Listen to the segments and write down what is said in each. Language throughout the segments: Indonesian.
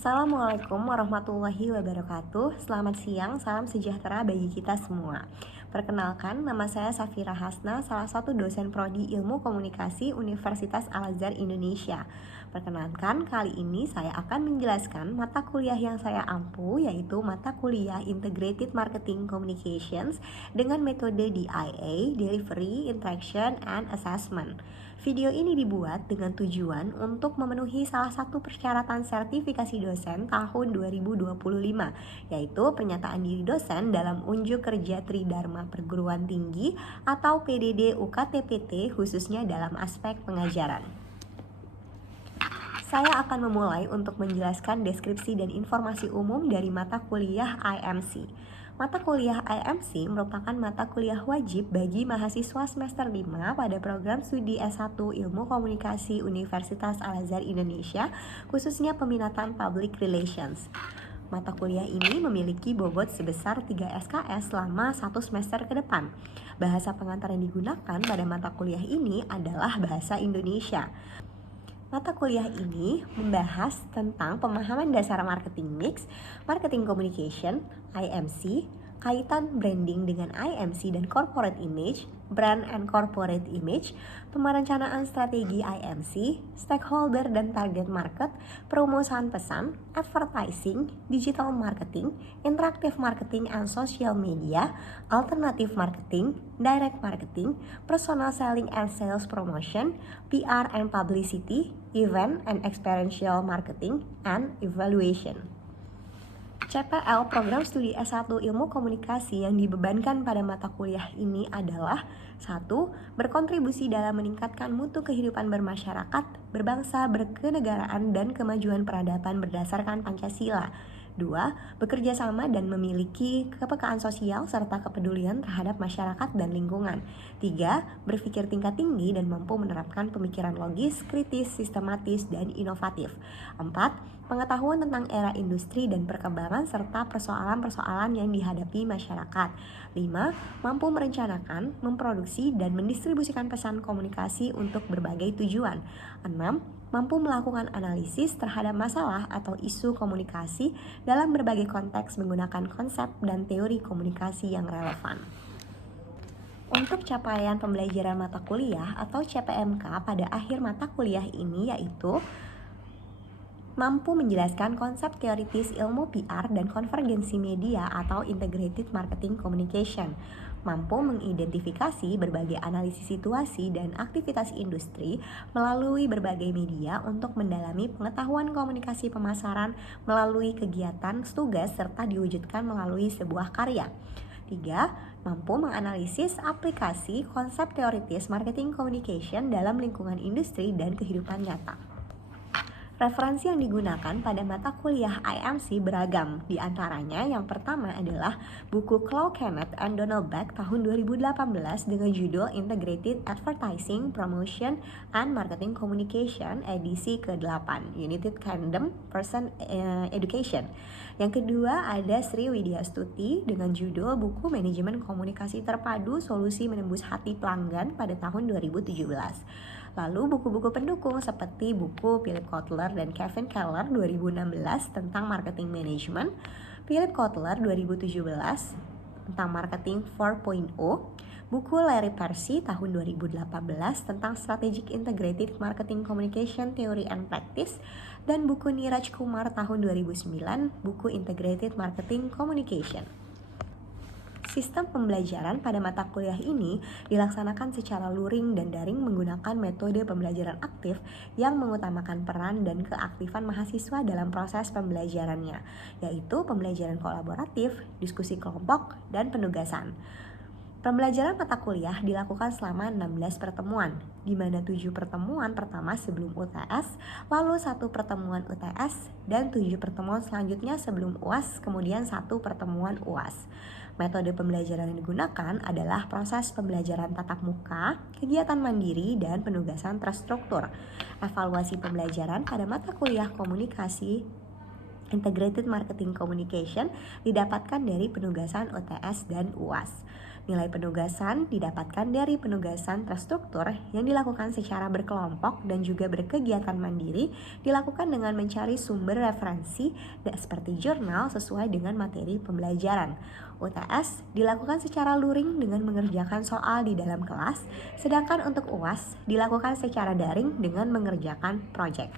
Assalamualaikum warahmatullahi wabarakatuh. Selamat siang, salam sejahtera bagi kita semua. Perkenalkan, nama saya Safira Hasna, salah satu dosen prodi Ilmu Komunikasi Universitas Al-Azhar Indonesia. Perkenalkan, kali ini saya akan menjelaskan mata kuliah yang saya ampu, yaitu mata kuliah Integrated Marketing Communications dengan metode DIA, Delivery, Interaction, and Assessment. Video ini dibuat dengan tujuan untuk memenuhi salah satu persyaratan sertifikasi dosen tahun 2025, yaitu pernyataan diri dosen dalam unjuk kerja Tridharma Perguruan Tinggi atau PDD UKT-PT khususnya dalam aspek pengajaran. Saya akan memulai untuk menjelaskan deskripsi dan informasi umum dari mata kuliah IMC. Mata kuliah IMC merupakan mata kuliah wajib bagi mahasiswa semester 5 pada program studi S1 Ilmu Komunikasi Universitas Al-Azhar Indonesia, khususnya peminatan Public Relations. Mata kuliah ini memiliki bobot sebesar 3 SKS selama 1 semester ke depan. Bahasa pengantar yang digunakan pada mata kuliah ini adalah bahasa Indonesia. Mata kuliah ini membahas tentang pemahaman dasar marketing mix, marketing communication, IMC, kaitan branding dengan IMC dan corporate image, brand and corporate image, pemerencanaan strategi IMC, stakeholder dan target market, perumusan pesan, advertising, digital marketing, interactive marketing and social media, alternative marketing, direct marketing, personal selling and sales promotion, PR and publicity, event and experiential marketing, and evaluation. CPL program studi S1 Ilmu Komunikasi yang dibebankan pada mata kuliah ini adalah 1. Berkontribusi dalam meningkatkan mutu kehidupan bermasyarakat, berbangsa, berkenegaraan, dan kemajuan peradaban berdasarkan Pancasila. 2. Bekerja sama dan memiliki kepekaan sosial serta kepedulian terhadap masyarakat dan lingkungan. 3. Berpikir tingkat tinggi dan mampu menerapkan pemikiran logis, kritis, sistematis, dan inovatif. 4. Pengetahuan tentang era industri dan perkembangan serta persoalan-persoalan yang dihadapi masyarakat. 5. Mampu merencanakan, memproduksi, dan mendistribusikan pesan komunikasi untuk berbagai tujuan. 6. Mampu melakukan analisis terhadap masalah atau isu komunikasi dalam berbagai konteks menggunakan konsep dan teori komunikasi yang relevan. Untuk capaian pembelajaran mata kuliah atau CPMK pada akhir mata kuliah ini yaitu mampu menjelaskan konsep teoritis ilmu PR dan konvergensi media atau Integrated Marketing Communication, mampu mengidentifikasi berbagai analisis situasi dan aktivitas industri melalui berbagai media untuk mendalami pengetahuan komunikasi pemasaran melalui kegiatan tugas serta diwujudkan melalui sebuah karya. 3. Mampu menganalisis aplikasi konsep teoritis marketing communication dalam lingkungan industri dan kehidupan nyata. Referensi yang digunakan pada mata kuliah IMC beragam. Di antaranya yang pertama adalah buku Claude Kenneth and Donald Beck tahun 2018 dengan judul Integrated Advertising, Promotion, and Marketing Communication edisi ke-8, United Kingdom Person Education. Yang kedua ada Sri Widya Stuti dengan judul buku Manajemen Komunikasi Terpadu, Solusi Menembus Hati Pelanggan pada tahun 2017. Lalu buku-buku pendukung seperti buku Philip Kotler dan Kevin Keller 2016 tentang marketing management, Philip Kotler 2017 tentang marketing 4.0, buku Larry Percy tahun 2018 tentang strategic integrated marketing communication theory and practice, dan buku Niraj Kumar tahun 2009, buku Integrated Marketing Communication. Sistem pembelajaran pada mata kuliah ini dilaksanakan secara luring dan daring menggunakan metode pembelajaran aktif yang mengutamakan peran dan keaktifan mahasiswa dalam proses pembelajarannya, yaitu pembelajaran kolaboratif, diskusi kelompok, dan penugasan. Pembelajaran mata kuliah dilakukan selama 16 pertemuan, di mana 7 pertemuan pertama sebelum UTS, lalu 1 pertemuan UTS, dan 7 pertemuan selanjutnya sebelum UAS, kemudian 1 pertemuan UAS. Metode pembelajaran yang digunakan adalah proses pembelajaran tatap muka, kegiatan mandiri, dan penugasan terstruktur. Evaluasi pembelajaran pada mata kuliah komunikasi Integrated Marketing Communication didapatkan dari penugasan UTS dan UAS. Nilai penugasan didapatkan dari penugasan terstruktur yang dilakukan secara berkelompok dan juga berkegiatan mandiri, dilakukan dengan mencari sumber referensi seperti jurnal sesuai dengan materi pembelajaran. UTS dilakukan secara luring dengan mengerjakan soal di dalam kelas, sedangkan untuk UAS dilakukan secara daring dengan mengerjakan proyek.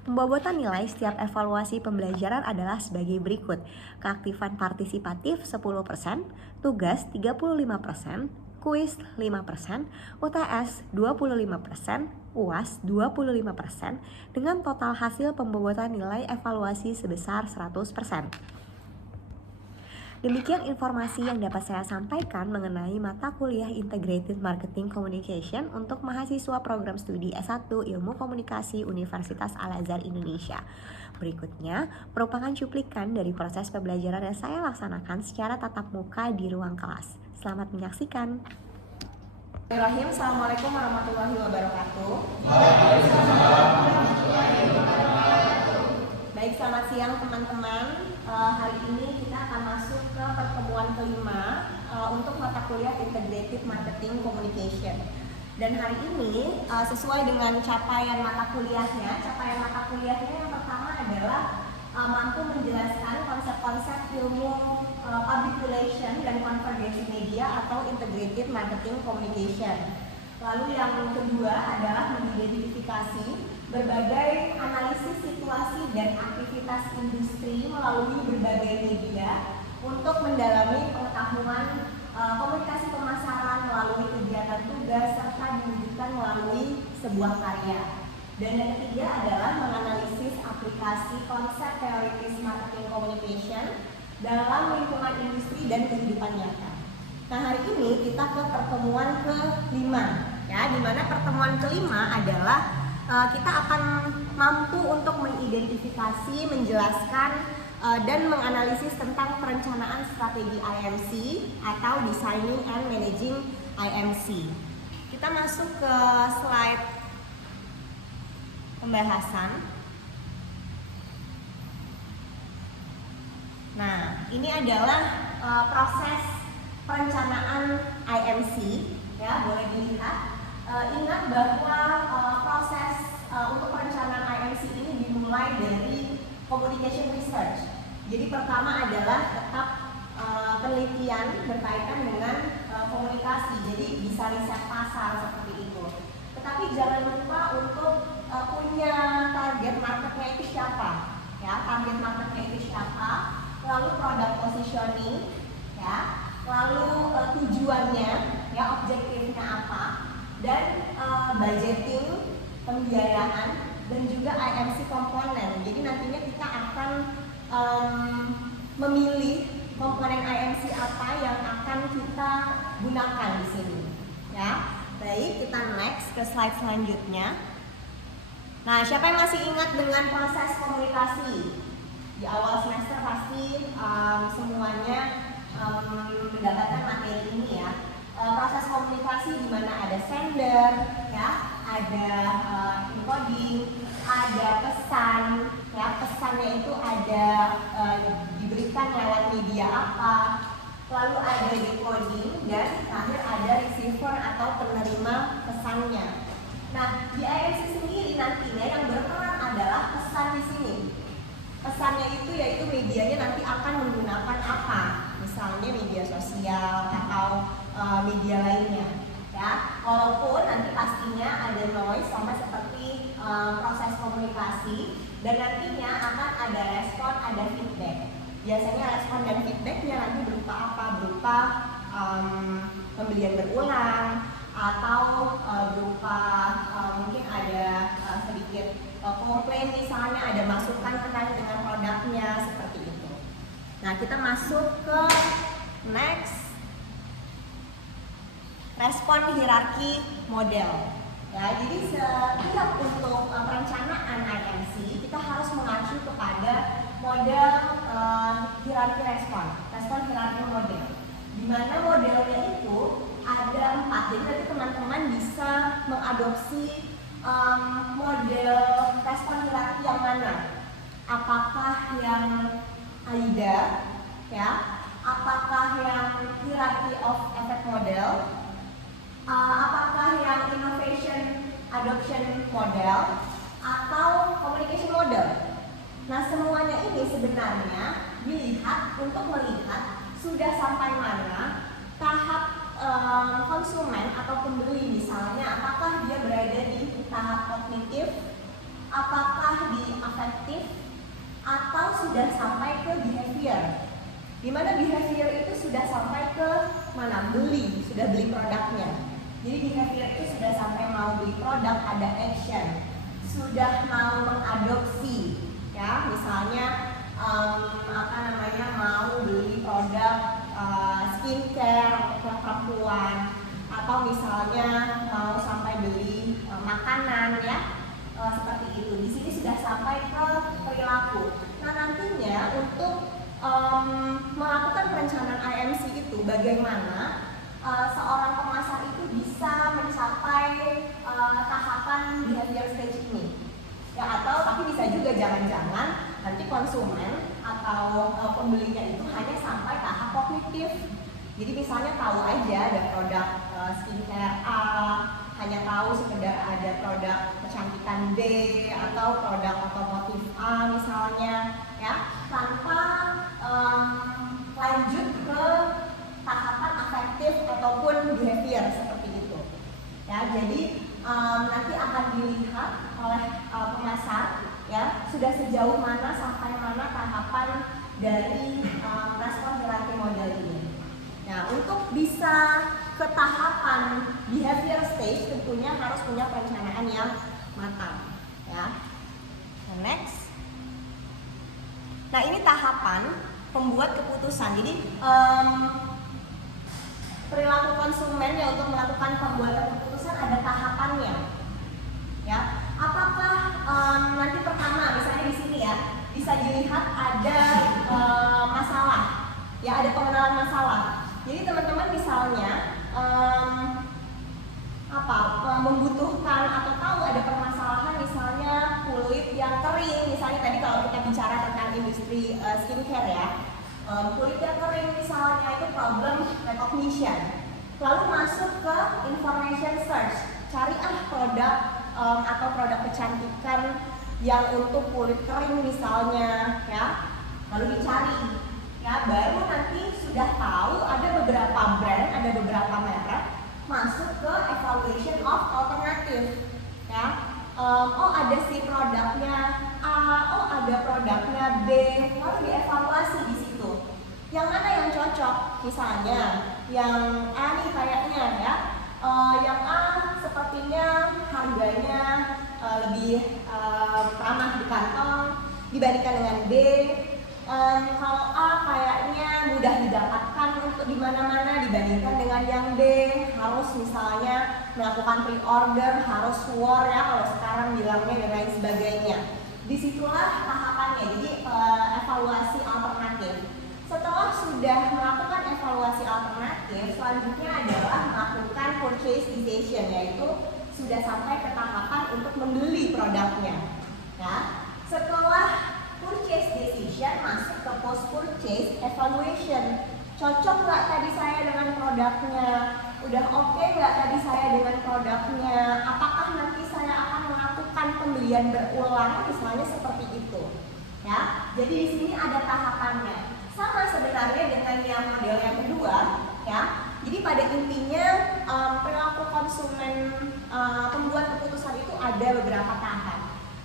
Pembobotan nilai setiap evaluasi pembelajaran adalah sebagai berikut. Keaktifan partisipatif 10%, tugas 35%, kuis 5%, UTS 25%, UAS 25%, dengan total hasil pembobotan nilai evaluasi sebesar 100%. Demikian informasi yang dapat saya sampaikan mengenai mata kuliah Integrated Marketing Communication untuk mahasiswa program studi S1 Ilmu Komunikasi Universitas Al-Azhar Indonesia. Berikutnya merupakan cuplikan dari proses pembelajaran yang saya laksanakan secara tatap muka di ruang kelas. Selamat menyaksikan. Bismillahirrahmanirrahim. Assalamualaikum warahmatullahi wabarakatuh. Baik, selamat siang teman-teman. Hari ini kita akan masuk ke pertemuan kelima untuk mata kuliah Integrated Marketing Communication. Dan hari ini sesuai dengan capaian mata kuliahnya yang pertama adalah mampu menjelaskan konsep-konsep ilmu public relation dan konvergensi media atau Integrated Marketing Communication. Lalu yang kedua adalah mengidentifikasi berbagai analisis situasi dan aktivitas industri melalui berbagai media untuk mendalami pengetahuan komunikasi pemasaran melalui kegiatan tugas serta diwujudkan melalui sebuah karya. Dan yang ketiga adalah menganalisis aplikasi konsep teoritis marketing communication dalam lingkungan industri dan kehidupan nyata. Nah, hari ini kita ke pertemuan kelima, ya, di mana pertemuan kelima adalah kita akan mampu untuk mengidentifikasi, menjelaskan, dan menganalisis tentang perencanaan strategi IMC atau Designing and Managing IMC. Kita masuk ke slide pembahasan. Nah, ini adalah proses perencanaan IMC, ya, boleh dilihat. Ingat bahwa proses untuk perencanaan IMC ini dimulai dari communication research. Jadi pertama adalah tetap penelitian berkaitan dengan komunikasi. Jadi bisa riset pasar seperti itu. Tetapi jangan lupa untuk punya target marketnya itu siapa, ya, target marketnya itu siapa, lalu product positioning, ya, lalu tujuannya, ya, objektifnya apa, dan budgeting, pembiayaan, dan juga IMC komponen. Jadi nantinya kita akan memilih komponen IMC apa yang akan kita gunakan di sini, ya. Baik, kita next ke slide selanjutnya. Nah, siapa yang masih ingat dengan proses komunikasi? Di awal semester pasti semuanya mendapatkan materi ini, ya. Proses komunikasi di mana ada sender, ya, ada encoding, ada pesan, ya, pesannya itu ada diberikan lewat media apa, lalu ada decoding, dan terakhir ada receiver atau penerima pesannya. Nah, di IMC sendiri nantinya yang berperan adalah pesan di sini. Pesannya itu yaitu medianya nanti akan menggunakan apa, misalnya media sosial atau media lainnya, ya. Walaupun nanti pastinya ada noise sama seperti proses komunikasi, dan nantinya akan ada respon, ada feedback. Biasanya respon dan feedbacknya nanti berupa apa? Berupa pembelian berulang atau berupa mungkin ada sedikit komplain, misalnya ada masukan terkait dengan produknya, seperti itu. Nah, kita masuk ke next, respon hierarki model. Ya, jadi setiap untuk perencanaan IMC kita harus mengacu kepada model hierarki respon hierarki model. Di mana modelnya itu ada 4. Jadi nanti teman-teman bisa mengadopsi model respon hierarki yang mana. ya. Apakah yang hierarchy of effect model, apakah yang innovation adoption model, atau communication model. Nah, semuanya ini sebenarnya dilihat untuk melihat sudah sampai mana tahap konsumen atau pembeli misalnya, apakah dia berada di tahap kognitif, apakah di afektif, atau sudah sampai ke behavior. Di mana behavior itu sudah sampai ke mana? Beli, sudah beli produknya. Jadi behavior itu sudah sampai mau beli produk, ada action, sudah mau mengadopsi, ya, misalnya mau beli produk skincare untuk perempuan, atau misalnya mau sampai beli makanan, ya, seperti itu. Di sini sudah sampai ke perilaku. Nah, nantinya untuk melakukan perencanaan IMC itu bagaimana seorang pemasar itu bisa mencapai tahapan behavior stage ini, ya, atau tapi bisa juga jangan-jangan nanti konsumen atau pembelinya itu hanya sampai tahap kognitif. Jadi misalnya tahu aja ada produk skincare A, hanya tahu sekedar ada produk kecantikan B, atau produk otomotif A misalnya, ya, tanpa lanjut ke tahapan afektif ataupun behavior seperti itu, ya. Jadi nanti akan dilihat oleh pemasar, ya, sudah sejauh mana sampai mana tahapan dari respon hierarchy model ini. Nah, untuk bisa ke tahapan behavior stage tentunya harus punya perencanaan yang matang, ya. Next. Nah, ini tahapan pembuat keputusan. Jadi perilaku konsumen yang untuk melakukan pembuatan keputusan ada tahapannya, ya. Apakah nanti pertama misalnya di sini, ya, bisa dilihat ada masalah, ya, ada pengenalan masalah. Jadi teman-teman misalnya membutuhkan atau tahu ada permasalahan misalnya kulit yang kering, misalnya tadi kalau kita bicara tentang industri skincare, ya, kulit yang kering misalnya itu problem recognition, lalu masuk ke information search, cari produk atau produk kecantikan yang untuk kulit kering misalnya, ya, lalu dicari, ya, baru nanti sudah tahu ada beberapa brand, ada beberapa merek, masuk ke evaluation of alternative, ya. Ada si produknya A, ada produknya B, lalu dievaluasi di situ. Yang mana yang cocok? Misalnya yang A nih kayaknya, ya, yang A sepertinya harganya lebih ramah di kantong dibandingkan dengan B. Kalau A kayaknya mudah didapatkan untuk di mana-mana dibandingkan dengan yang B, harus misalnya melakukan pre-order, harus war, ya, kalau sekarang bilangnya, dan lain sebagainya. Disitulah tahapannya. Jadi evaluasi alternatif. Setelah sudah melakukan evaluasi alternatif, selanjutnya adalah melakukan purchase decision, yaitu sudah sampai ke tahapan untuk membeli produknya, ya. Setelah purchase decision masuk ke post purchase evaluation. Cocok nggak tadi saya dengan produknya? Udah oke nggak tadi saya dengan produknya? Apakah nanti saya akan melakukan pembelian berulang, misalnya seperti itu, ya. Jadi di sini ada tahapannya. Sama sebenarnya dengan yang model yang kedua, ya. Jadi pada intinya perilaku konsumen pembuat keputusan itu ada beberapa tahap.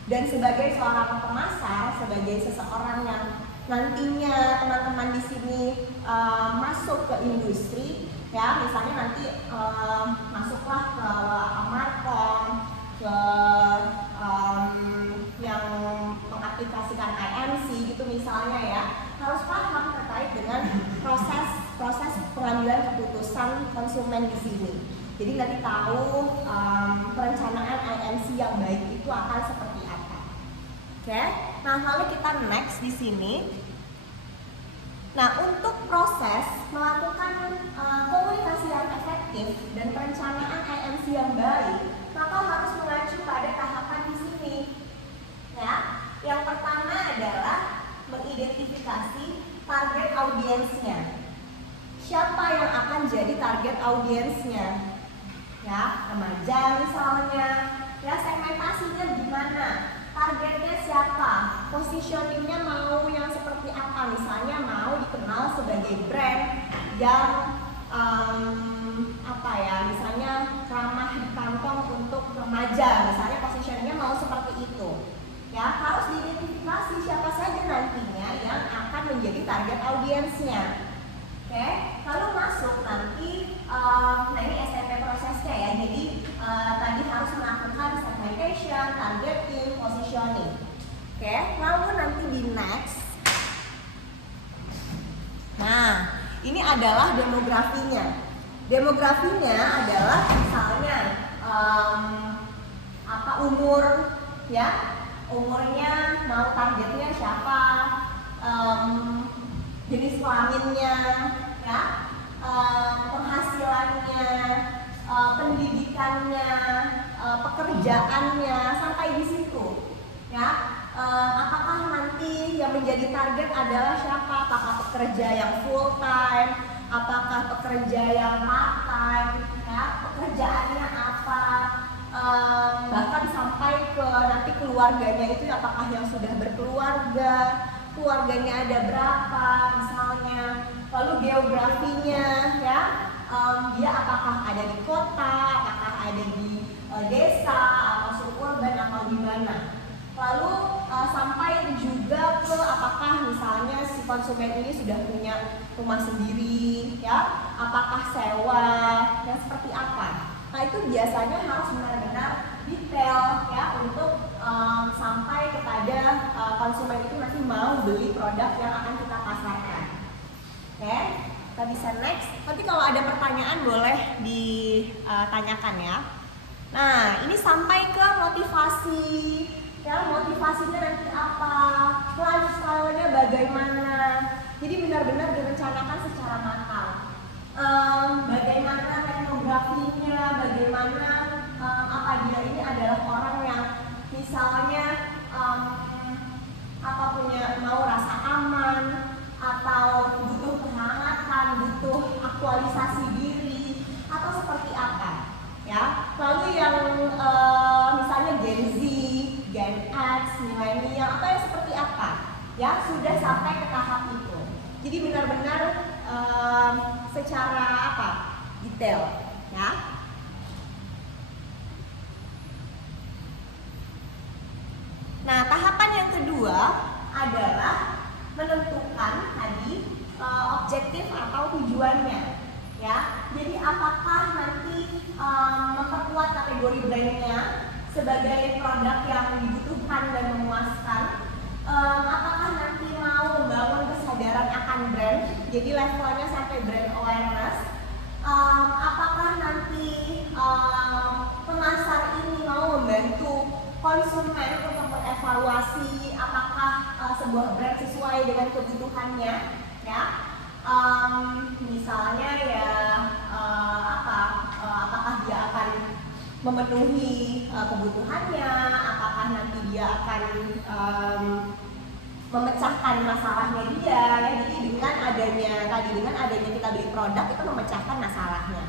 Dan sebagai seorang pemasar, sebagai seseorang yang nantinya teman-teman di sini masuk ke industri, ya, misalnya nanti masuklah ke Markom, ke yang mengaplikasikan IMC gitu misalnya, ya, harus paham terkait dengan proses pengambilan keputusan konsumen di sini. Jadi nanti tahu perencanaan IMC yang baik itu akan seperti apa. Oke, nah lalu kita next di sini. Nah, untuk proses melakukan komunikasi yang efektif dan perencanaan IMC yang baik, maka harus mengacu pada tahapan di sini. Ya, yang pertama adalah mengidentifikasi target audiens. audiensnya. Siapa yang akan jadi target audiensnya? Ya, remaja misalnya. Ya, segmentasinya gimana? Targetnya siapa? Positioningnya mau yang seperti apa? Misalnya mau dikenal sebagai brand yang misalnya ramah di kantong untuk remaja. Misalnya positioningnya mau seperti itu. Ya, harus diidentifikasi siapa saja nantinya yang akan menjadi target audiensnya. Oke, lalu masuk nanti, nah ini SMP prosesnya ya. Jadi tadi harus melakukan segmentation, targeting, positioning. Oke, lalu nanti di next. Nah, ini adalah demografinya. Demografinya adalah misalnya umur, ya, umurnya mau targetnya siapa, jenis kelaminnya, ya, penghasilannya, pendidikannya, pekerjaannya, sampai di situ, ya. Apakah nanti yang menjadi target adalah siapa? Apakah pekerja yang full time, apakah pekerja yang part time, ya, pekerjaannya apa, bahkan sampai ke nanti keluarganya itu apakah yang sudah berkeluarga, keluarganya ada berapa misalnya, lalu geografinya, ya, dia apakah ada di kota, apakah ada di desa atau suburban atau di mana, lalu sampai juga ke apakah misalnya si konsumen ini sudah punya rumah sendiri, ya, apakah sewa, dan seperti apa. Nah, itu biasanya harus benar-benar detail, ya, untuk sampai kepada konsumen itu nanti mau beli produk yang akan kita pasarkan. Oke, kita bisa next. Nanti kalau ada pertanyaan boleh ditanyakan ya. Nah, ini sampai ke motivasi, ya, motivasinya nanti apa, lifestyle-nya bagaimana. Jadi benar-benar direncanakan secara matang. Bagaimana demografinya, bagaimana dia ini adalah orang yang misalnya mau rasa aman, atau butuh kehangatan, butuh aktualisasi diri, atau seperti apa, ya. Lalu yang misalnya Gen Z, Gen X, milenial, atau yang seperti apa, ya, sudah sampai ke tahap itu. Jadi benar-benar secara detail, ya. Nah, tahapan yang kedua adalah menentukan tadi objektif atau tujuannya, ya. Jadi apakah nanti memperkuat kategori brandnya sebagai produk yang dibutuhkan dan memuaskan, apakah nanti mau membangun kesadaran akan brand, jadi levelnya sampai brand awareness, apakah nanti pemasar ini mau membantu konsumen untuk mengevaluasi apakah sebuah brand sesuai dengan kebutuhannya, ya. Misalnya ya apakah dia akan memenuhi kebutuhannya, apakah nanti dia akan memecahkan masalahnya dia, ya. Jadi dengan adanya kita beli produk itu memecahkan masalahnya.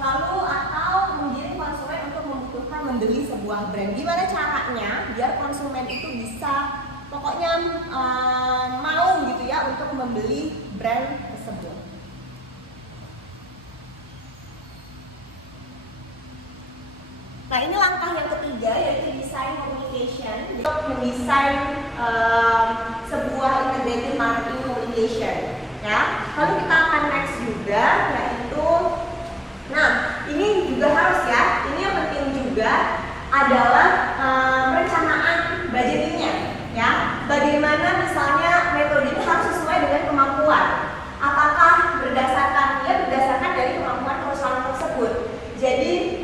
Lalu atau mengiring konsumen untuk membutuhkan membeli sebuah brand. Gimana caranya biar konsumen itu bisa pokoknya mau gitu ya untuk membeli brand tersebut. Nah, ini langkah yang ketiga, yaitu design communication. Untuk mendesain sebuah integrated marketing communication, ya. Lalu kita akan next juga, yaitu, nah ini juga harus ya, ini yang penting juga adalah perencanaan budgetingnya, ya. Bagaimana misalnya metode itu harus sesuai dengan kemampuan. Apakah berdasarkan dari kemampuan perusahaan tersebut. Jadi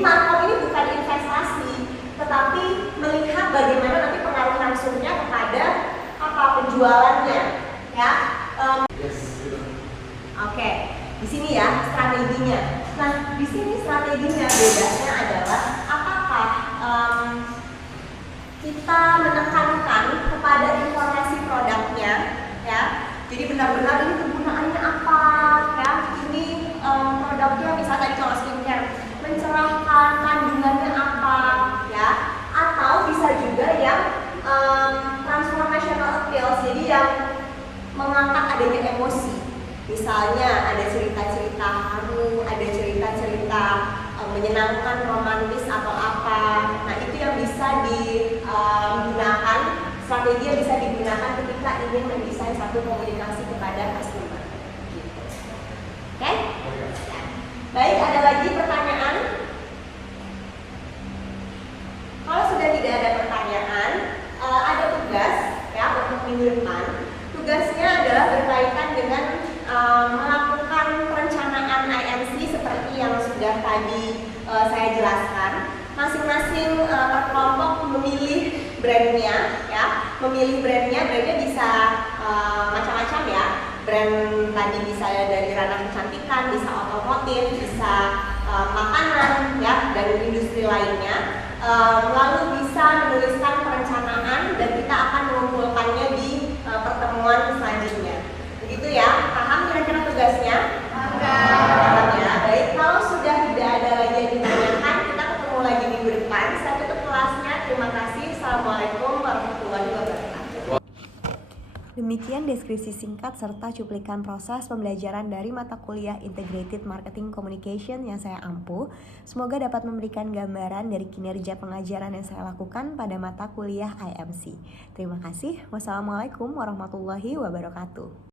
markom ini bukan investasi, tetapi melihat bagaimana nanti pengaruh langsungnya kepada penjualannya, ya. Oke, di sini ya strateginya. Nah, di sini strateginya bedanya adalah apakah kita menekankan kepada informasi produknya, ya, Jadi benar-benar ini kegunaannya apa ya? Ini produknya misalnya tadi kalau skincare mencerahkan, kandungannya apa ya? Atau bisa juga yang transformational appeals, jadi yang mengangkat adanya emosi. Misalnya ada cerita-cerita haru, ada cerita-cerita menyenangkan, romantis atau apa. Nah itu yang bisa digunakan, strategi yang bisa digunakan ketika ingin mendesain satu komunikasi kepada customer. Gitu. Oke? Baik, ada lagi pertanyaan? Kalau sudah tidak ada pertanyaan, ada tugas ya untuk minggu depan. Tugasnya adalah berkaitan dengan melakukan perencanaan IMC seperti yang sudah tadi saya jelaskan. Masing-masing kelompok memilih brandnya, ya, brandnya bisa macam-macam ya. Brand tadi bisa dari ranah kecantikan, bisa otomotif, bisa makanan, ya, dan industri lainnya. Lalu bisa menuliskan perencanaan dan kita akan mengumpulkannya di pertemuan selanjutnya. Begitu ya, paham kira-kira tugasnya? Paham ya. Baik, kalau sudah tidak ada lagi yang ditanyakan, kita ketemu lagi minggu depan. Saya tutup kelasnya. Terima kasih. Assalamualaikum warahmatullahi wabarakatuh. Demikian deskripsi singkat serta cuplikan proses pembelajaran dari mata kuliah Integrated Marketing Communication yang saya ampuh. Semoga dapat memberikan gambaran dari kinerja pengajaran yang saya lakukan pada mata kuliah IMC. Terima kasih. Wassalamualaikum warahmatullahi wabarakatuh.